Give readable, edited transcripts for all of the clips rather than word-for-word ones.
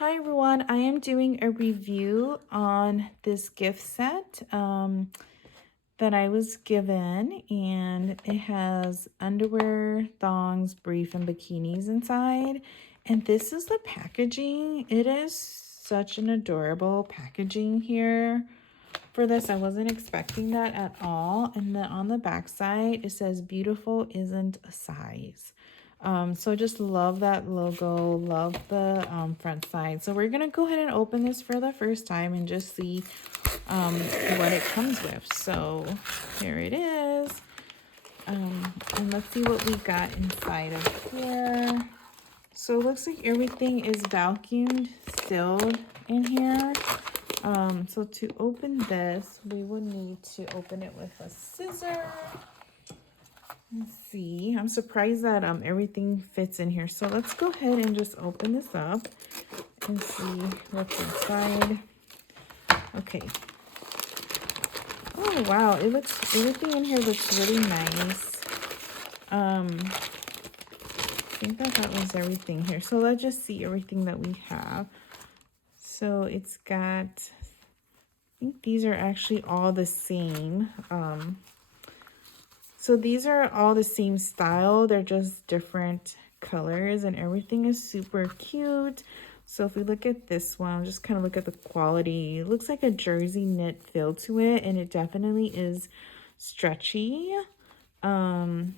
Hi everyone, I am doing a review on this gift set that I was given, and it has underwear, thongs, brief, and bikinis inside. And this is the packaging. It is such an adorable packaging here for this. I wasn't expecting that at all. And then on the back side, it says beautiful isn't a size. So just love that logo, love the front side. So we're gonna go ahead and open this for the first time and just see what it comes with. So here it is. And let's see what we got inside of here. So it looks like everything is vacuumed sealed in here. So to open this, we would need to open it with a scissor. Let's see. I'm surprised that everything fits in here. So let's go ahead and just open this up and see what's inside. Okay. Oh wow, everything in here looks really nice. I think that was everything here. So let's just see everything that we have. So it's got, I think these are actually all the same. So these are all the same style. They're just different colors, and everything is super cute. So if we look at this one, just kind of look at the quality. It looks like a jersey knit feel to it, and it definitely is stretchy. Feels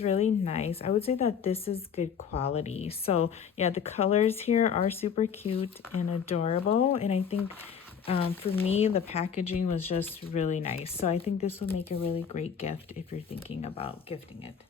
really nice. I would say that this is good quality. So yeah, the colors here are super cute and adorable, and I think for me the packaging was just really nice. So I think this will make a really great gift if you're thinking about gifting it.